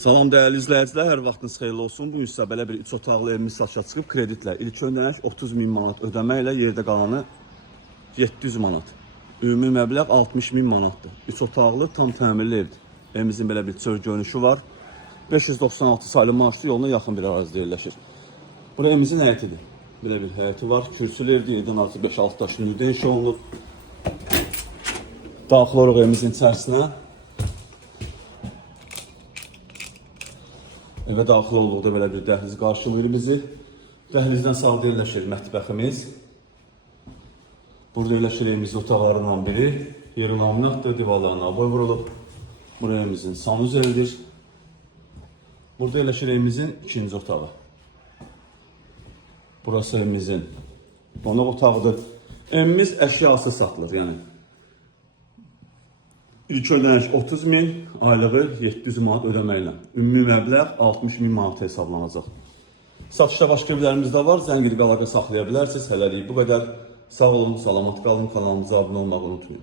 Salam dəyərli izləyicilər, hər vaxtınız xeyirli olsun. Bu isə belə bir 3 otaqlı evimiz satışa çıxıb kreditlə. İlk ödəniş 30 min manat ödəmə ilə yerdə qalanı 700 manat. Ümumi məbləğ 60 min manatdır. 3 otaqlı tam təmirli evdir. Evimizin belə bir çöl görünüşü var. 596 saylı marşlı yoluna yaxın bir ərazidə yerləşir. Bura evimizin həyətidir. Belə bir həyəti var. Kürsülü evdir. 7-dən artıq 5-6 daşın nüdə inşa olunub. Daxil oluruq evimizin içərisinə. Evə daxil olduqda belə bir dəhliz qarşılayır bizi. Dəhlizdən sağda yerləşir mətbəximiz. Burada yerləşir evimizin otaqlarından biri. Yeri laminatdır, divarlarına boy vurulub. Buraya evimizin sanuzelidir. Burada yerləşir evimizin ikinci otağı. Burası evimizin qonaq otağıdır. Evimiz əşyası satılır, yəni. İlk ödəniş 30 min, aylığı 700 manat ödəməklə. Ümumi məbləğ 60 min manat hesablanacaq. Satışda başqa evlərimiz də var, zəng edib əlaqə saxlaya bilərsiniz. Hələlik bu qədər. Sağ olun, salamat qalın, kanalımıza abunə olmağı unutmayın.